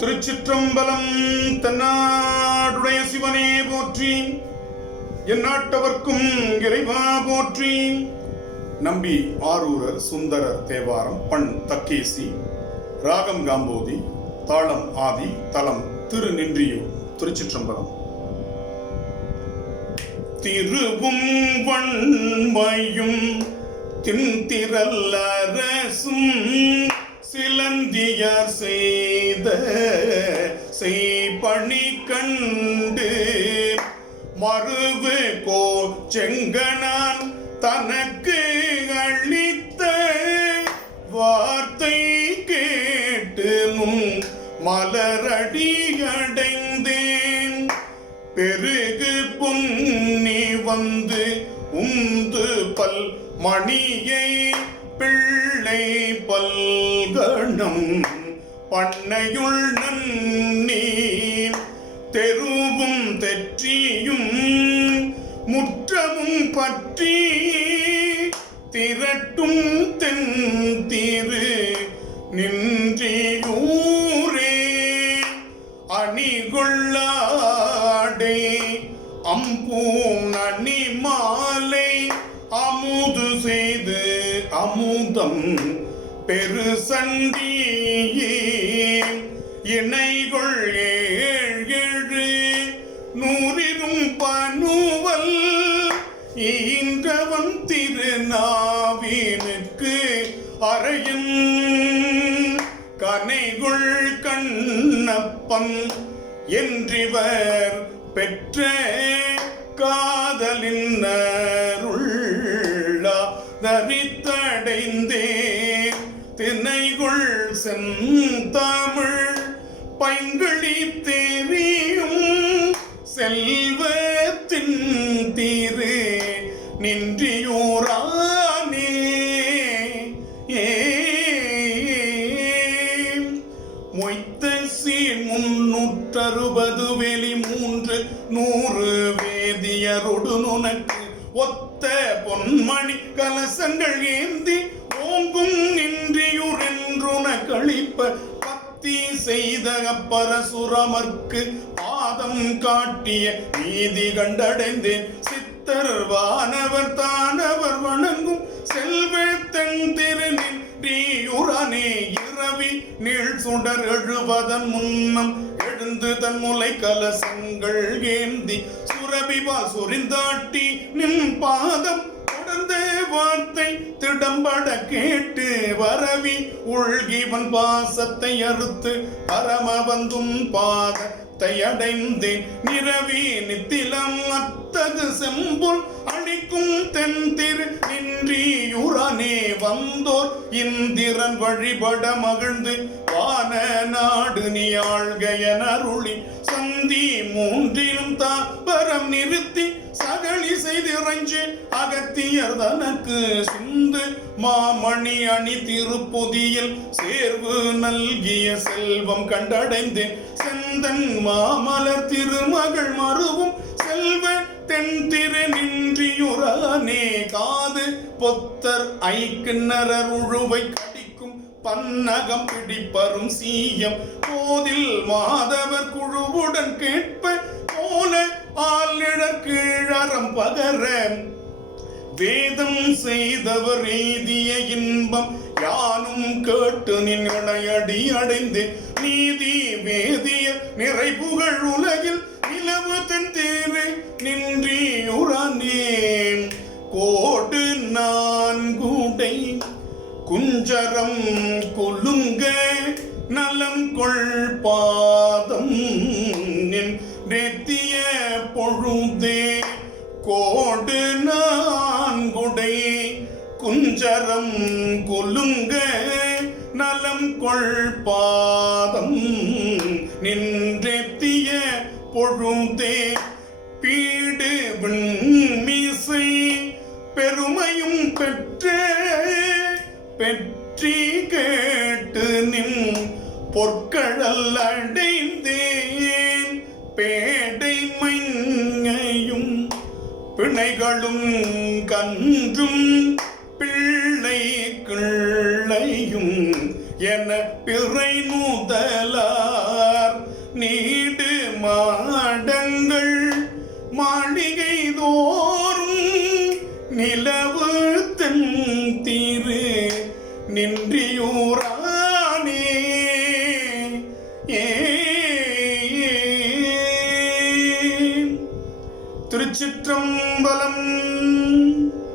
திருச்சிற்றம்பலம். தன்னாடுடைய சிவனே போற்றி, எந்நாட்டவர்க்கும் இறைவா போற்றி. நம்பி ஆரூரர் சுந்தரர் தேவாரம். பண் தக்கேசி, ராகம் காம்போதி, தாளம் ஆதி, தலம் திருநின்றியூர். திருச்சிற்றம்பலம். திருவும் வண்மையும் தின்திரல் அரசும் சிலந்தியார் செய்த செய்பணி கண்டு மருவு கோ செங்கனான் தனக்கு அளித்த வார்த்தை கேட்டு மலரடி அடைந்தேன். பெருகு பொன்னி வந்து உந்து பல் மணியை பிள்ளை பல்கணம் பண்ணையுள் நன்னி தெருவும் தெற்றியும் முற்றமும் பற்றி திரட்டும் தென் திரு நின்றியூரே. அணிகொள்ளாடை அம்பூன் அணி மாலை அமுது செய்து அமுதம் பெரு சண்டியே இணைகொள் ஏழு நூறிலும் பனுவல் ஈன்றவன் திருநாவினுக்கு அறையும் கனைகொள் கண்ணப்பன் என்றிவர் பெற்ற காதலின் அருளா தரித்தடைந்தே. திணைகுள் செந்தமிழ் பைங்களி தெரியும் செல்வத்தின் திரு நின்றியூரானே. மொய்த்த சீர் 360 வெளி 300 வேதியரொடு நுனக்கு ஒத்த பொன்மணி கலசங்கள் ஏந்தி ஓங்கும் நின்றியுரென்றுன கழிப்ப பக்தி செய்த பரசுரமர்க்கு பாதம் காட்டிய நீதி கண்டடைந்தேன். சித்தர் வானவர் தானவர் வணங்கும் செல்வத்தன் திருநின்றியுரனே. இரவி நீள் சுடர் எழுவதன் முன்னம் எழுந்து தன் முலை கலசங்கள் ஏந்தி சுரபிவால் சொரிந்தாட்டி நின் பாதம் தொடர்ந்த வார்த்தை திடம்பட கேட்டு வரவி உள்கிவன் பாசத்தை அறுத்து பரமவந்தும் பாதத்தை அடைந்தேன். நிரவி நித்திலம் அத்தகு செம்புல் அளிக்கும் தென் திரு நின்றியுரனே. வந்தோர் இந்திரன் வழிபட மகிழ்ந்து வான நாடு நீ ஆள்கையன் அருளி சந்தி 3லும் தாபரம் நிறுத்தி சகலி செய்திறஞ்சு அகத்தியர் தனக்கு சிந்து மாமணி அணி திருப்பொதியில் சேர்வு நல்கிய செல்வம் கண்டடைந்தேன். செந்தன் மாமலர் திருமகள் மருவும் செல்வ தென் திரு நின்றியுரனே. காது பொத்தர் ஐக்கிணரர் உழுவை கடிக்கும் பன்னகம் பிடிப்பரும் சீயம் கோதில் மாதவர் குழுவுடன் கேட்ப போல ஆளிடர் கீழறம் பகர வேதம் செய்தவர் எய்திய இன்பம் யானும் கேட்டு நின்னையடி அடைந்து நீதி வேதிய நிறைபுகழ் உலகில் நிலவு தென் திரு நின்றியுரனே. கோடு 4 குஞ்சரம் கொல்லுங்க நலம் கொள் பாதம் நின் நெத்திய பொழுதே. கோடு 4 குஞ்சரம் கொல்லுங்க நலம் கொள் பாதம் நின்றெத்திய பொழுதே. பீடு விண்மீசை பெருமையும் பெற்ற பெற்றி கேட்டு நின் பொற்கழல் அடைந்தேன். பேடை மங்கையும் பிணைகளும் கன்றும் பிள்ளை கிள்ளையும் என பிறை முதலாய் நின்றியூரானே. திருச்சிற்றம்பலம்.